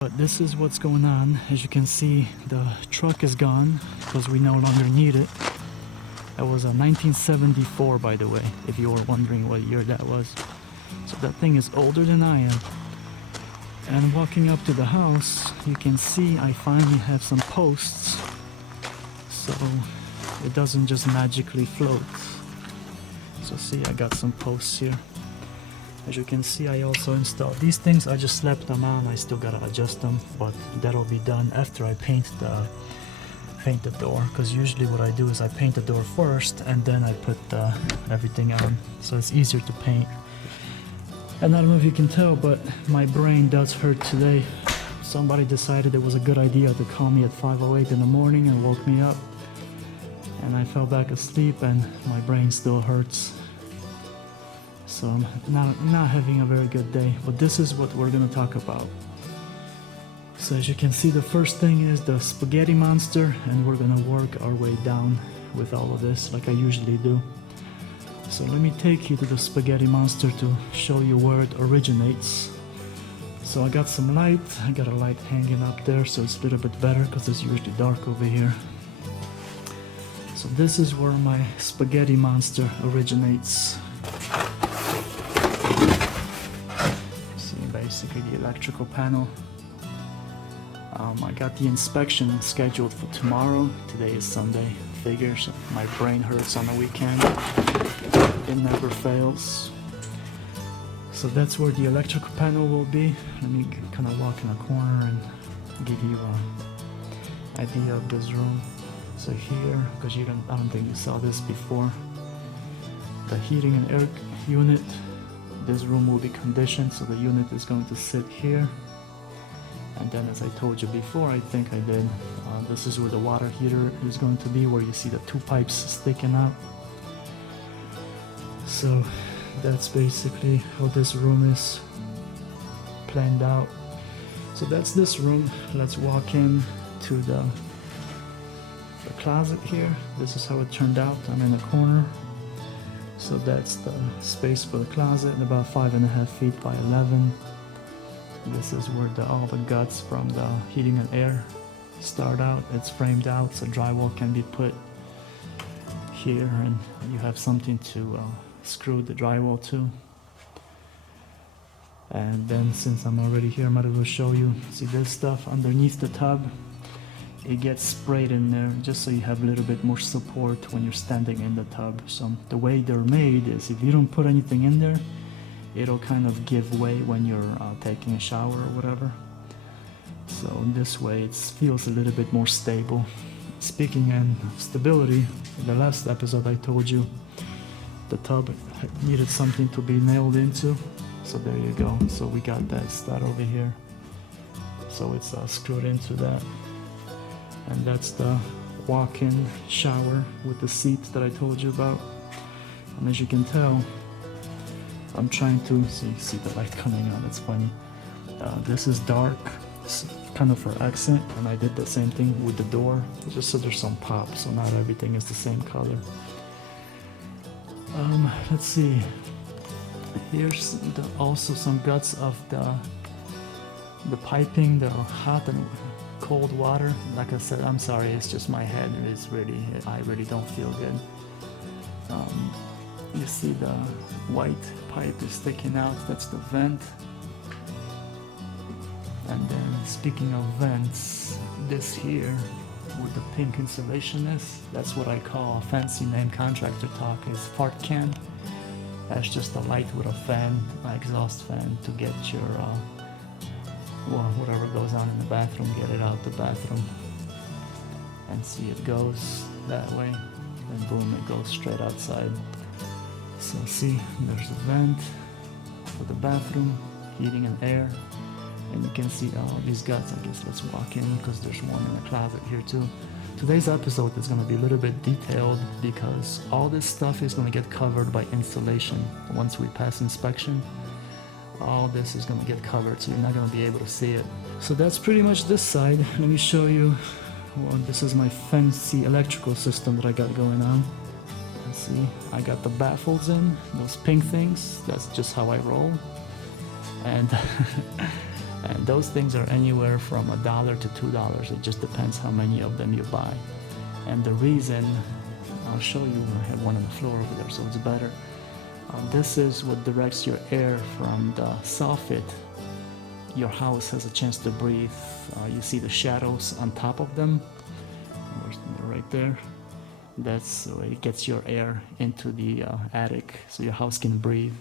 But this is what's going on. As you can see, the truck is gone because we no longer need it. That was a 1974, by the way, if you were wondering what year that was. So that thing is older than I am. And walking up to the house, you can see I finally have some posts, so it doesn't just magically float. So see, I got some posts here. As you can see, I also installed these things. I just slapped them on. I still gotta adjust them, but that'll be done after I paint the door, because usually what I do is I paint the door first and then I put everything on, so it's easier to paint. And I don't know if you can tell, but my brain does hurt today. Somebody decided it was a good idea to call me at 5:08 in the morning and woke me up, and I fell back asleep and my brain still hurts. So I'm not having a very good day, but this is what we're gonna talk about. So as you can see, the first thing is the spaghetti monster, and we're gonna work our way down with all of this like I usually do. So let me take you to the spaghetti monster to show you where it originates. So I got some light. I got a light hanging up there, so it's a little bit better because it's usually dark over here. So this is where my spaghetti monster originates. See, basically the electrical panel. I got the inspection scheduled for tomorrow. Today is Sunday. Figures my brain hurts on the weekend. It never fails. So that's where the electrical panel will be. Let me kind of walk in a corner and give you an idea of this room. So here, because I don't think you saw this before, the heating and air unit. This room will be conditioned, so the unit is going to sit here. And then, as I told you before, I think I did, this is where the water heater is going to be, where you see the two pipes sticking out. So that's basically how this room is planned out. So that's this room. Let's walk in to the closet here. This is how it turned out. I'm in a corner. So that's the space for the closet, about 5.5 feet by 11. This is where all the guts from the heating and air start out. It's framed out, so drywall can be put here, and you have something to screw the drywall to. And then, since I'm already here, I might as well show you. See this stuff underneath the tub? It gets sprayed in there just so you have a little bit more support when you're standing in the tub. So the way they're made is, if you don't put anything in there, it'll kind of give way when you're taking a shower or whatever. So this way it feels a little bit more stable. Speaking of stability, in the last episode I told you the tub needed something to be nailed into. So there you go. So we got that stud over here. So it's screwed into that. And that's the walk-in shower with the seat that I told you about. And as you can tell, I'm trying to see the light coming on. It's funny. This is dark, kind of for accent, and I did the same thing with the door, just so there's some pop, so not everything is the same color. Let's see. Here's also some guts of the piping, the hot and cold water. Like I said, I'm sorry, it's just my head. I really don't feel good. You see the white pipe is sticking out, that's the vent. And then, speaking of vents, this here, where the pink insulation is, that's what I call, a fancy name contractor talk, is fart can. That's just a light with a fan, an exhaust fan, to get your, whatever goes on in the bathroom, get it out the bathroom. And see, it goes that way, and boom, it goes straight outside. So see, there's a vent for the bathroom, heating and air, and you can see all these guts. I guess let's walk in, because there's one in the closet here too. Today's episode is going to be a little bit detailed, because all this stuff is going to get covered by insulation. Once we pass inspection, all this is going to get covered, so you're not going to be able to see it. So that's pretty much this side. Let me show you. Well, this is my fancy electrical system that I got going on. See, I got the baffles in, those pink things. That's just how I roll. And And those things are anywhere from $1 to $2. It just depends how many of them you buy. And the reason, I'll show you, I have one on the floor over there so it's better. This is what directs your air from the soffit. Your house has a chance to breathe. You see the shadows on top of them. They're right there. That's the way it gets your air into the attic so your house can breathe.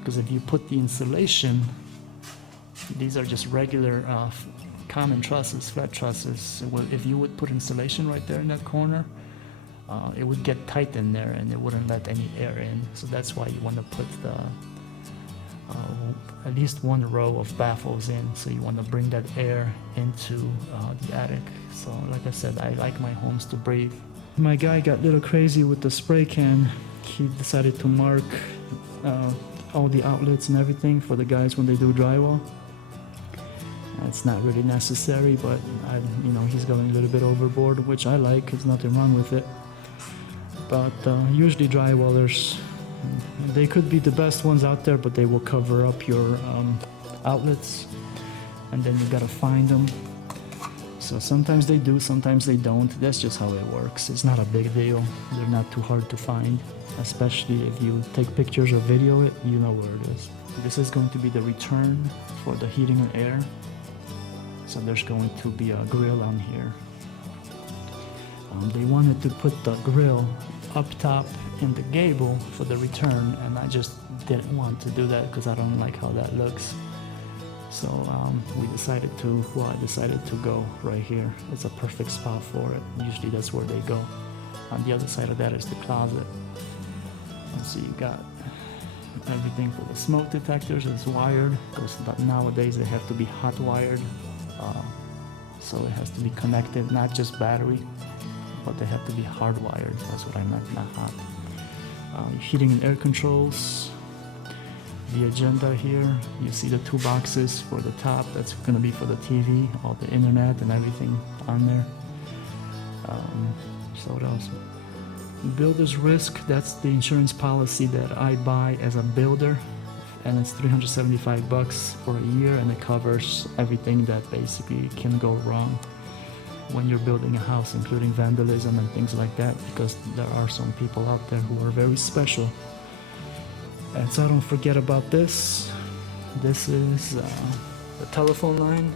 Because if you put the insulation, these are just regular common trusses, flat trusses. If you would put insulation right there in that corner, it would get tight in there and it wouldn't let any air in. So that's why you want to put the at least one row of baffles in. So you want to bring that air into the attic. So like I said, I like my homes to breathe. My guy got a little crazy with the spray can. He decided to mark all the outlets and everything for the guys when they do drywall. It's not really necessary, but he's going a little bit overboard, which I like. There's nothing wrong with it. But usually drywallers, they could be the best ones out there, but they will cover up your outlets, and then you gotta find them. So sometimes they do, sometimes they don't. That's just how it works. It's not a big deal. They're not too hard to find, especially if you take pictures or video it, you know where it is. This is going to be the return for the heating and air. So there's going to be a grill on here. They wanted to put the grill up top in the gable for the return, and I just didn't want to do that because I don't like how that looks. So I decided to go right here. It's a perfect spot for it. Usually that's where they go. On the other side of that is the closet. And so you got everything for the smoke detectors. It's wired, because nowadays they have to be hot wired. So it has to be connected, not just battery, but they have to be hardwired. That's what I meant, not hot. Heating and air controls. The agenda here, you see the two boxes for the top. That's going to be for the TV, all the internet and everything on there. So what else? Builder's risk, that's the insurance policy that I buy as a builder, and it's $375 for a year, and it covers everything that basically can go wrong when you're building a house, including vandalism and things like that, because there are some people out there who are very special. And so don't forget about this. This is the telephone line.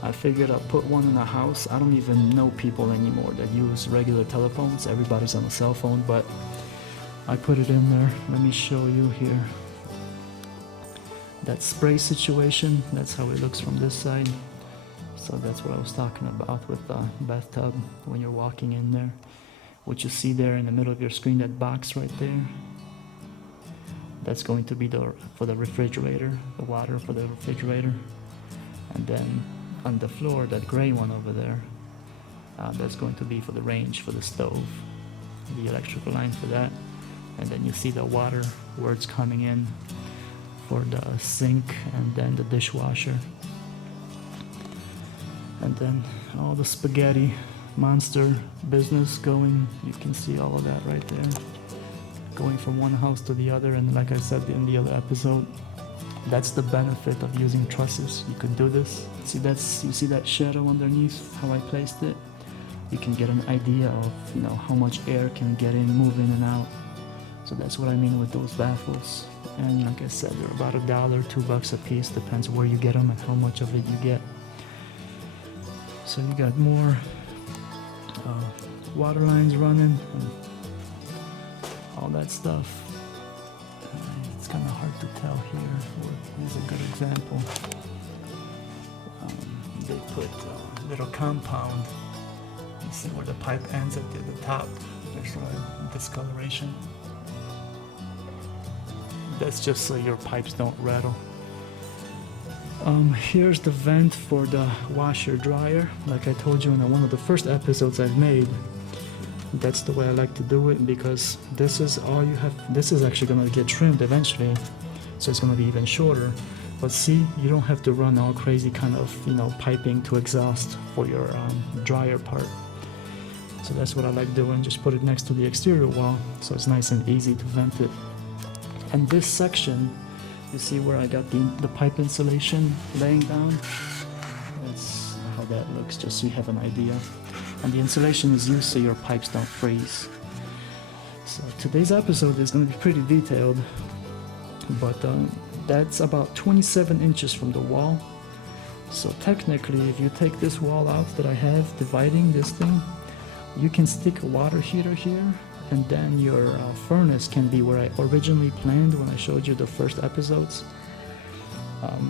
I figured I'll put one in the house. I don't even know people anymore that use regular telephones. Everybody's on a cell phone, but I put it in there. Let me show you here. That spray situation, that's how it looks from this side. So that's what I was talking about with the bathtub when you're walking in there. What you see there in the middle of your screen, that box right there, that's going to be for the refrigerator, the water for the refrigerator. And then on the floor, that gray one over there, that's going to be for the range, for the stove, the electrical line for that. And then you see the water where it's coming in for the sink and then the dishwasher. And then all the spaghetti monster business going, you can see all of that right there, going from one house to the other. And like I said in the other episode, that's the benefit of using trusses. You can do this. You see that shadow underneath, how I placed it? You can get an idea of how much air can get in, move in and out. So that's what I mean with those baffles. And like I said, they're about $1, $2 a piece, depends where you get them and how much of it you get. So you got more water lines running and all that stuff. It's kind of hard to tell here. Here's a good example. They put a little compound. You see where the pipe ends at the top? There's a discoloration. That's just so your pipes don't rattle. Here's the vent for the washer dryer. Like I told you in one of the first episodes I've made, that's the way I like to do it, because this is all you have. This is actually going to get trimmed eventually, so it's going to be even shorter. But see, you don't have to run all crazy kind of piping to exhaust for your dryer part. So that's what I like doing. Just put it next to the exterior wall, so it's nice and easy to vent it. And this section, You see where I got the pipe insulation laying down? That's how that looks, just so you have an idea. And the insulation is used so your pipes don't freeze. So today's episode is going to be pretty detailed, but that's about 27 inches from the wall. So technically, if you take this wall out that I have dividing this thing, you can stick a water heater here, and then your furnace can be where I originally planned when I showed you the first episodes.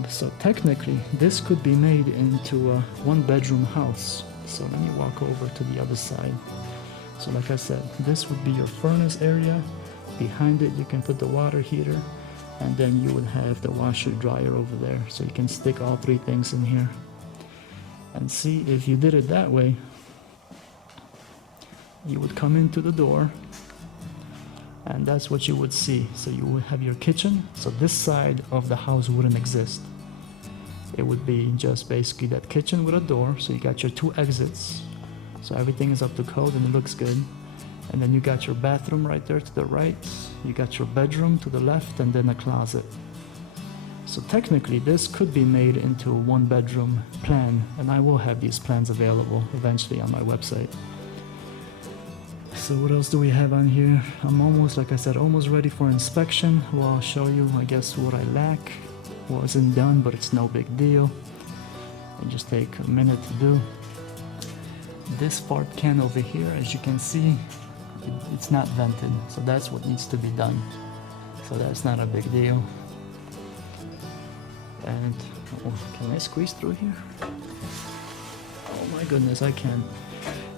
So technically, this could be made into a one-bedroom house. So let me walk over to the other side. So like I said, this would be your furnace area. Behind it, you can put the water heater, and then you would have the washer dryer over there. So you can stick all three things in here. And see, if you did it that way, you would come into the door, and that's what you would see. So you would have your kitchen. So this side of the house wouldn't exist. It would be just basically that kitchen with a door. So you got your two exits. So everything is up to code and it looks good. And then you got your bathroom right there to the right. You got your bedroom to the left, and then a closet. So technically this could be made into a one-bedroom plan, and I will have these plans available eventually on my website. So what else do we have on here? I'm almost, like I said, almost ready for inspection. Well, I'll show you, I guess, what I lack. Wasn't done, but it's no big deal. It just take a minute to do. This fart can over here, as you can see, it's not vented, so that's what needs to be done. So that's not a big deal. And oh, can I squeeze through here? Oh my goodness, I can.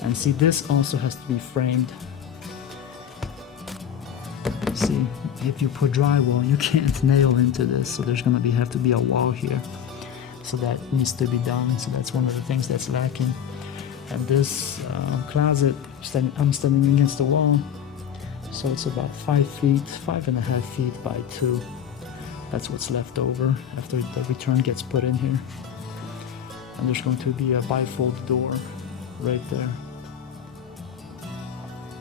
And see, this also has to be framed. See, if you put drywall, you can't nail into this, so there's gonna have to be a wall here. So that needs to be done. So that's one of the things that's lacking. And this closet, I'm standing against the wall, so it's about 5 feet, 5.5 feet by 2. That's what's left over after the return gets put in here. And there's going to be a bifold door right there.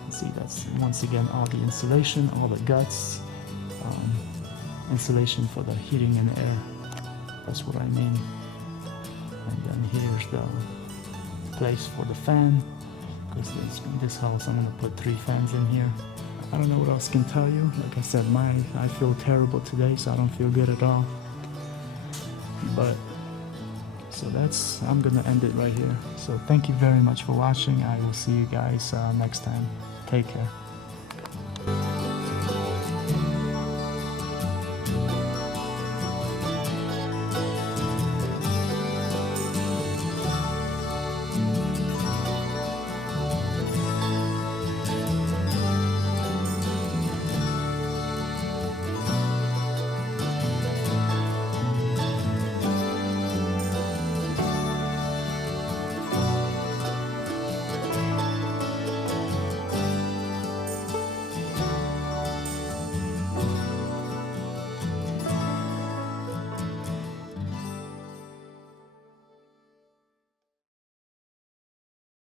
See, that's once again all the insulation, all the guts, insulation for the heating and air. That's what I mean. And then here's the place for the fan, because in this house I'm gonna put 3 fans in here. I don't know what else can tell you. Like I said, I feel terrible today, so I don't feel good at all. But so I'm gonna end it right here. So thank you very much for watching. I will see you guys next time. Take care.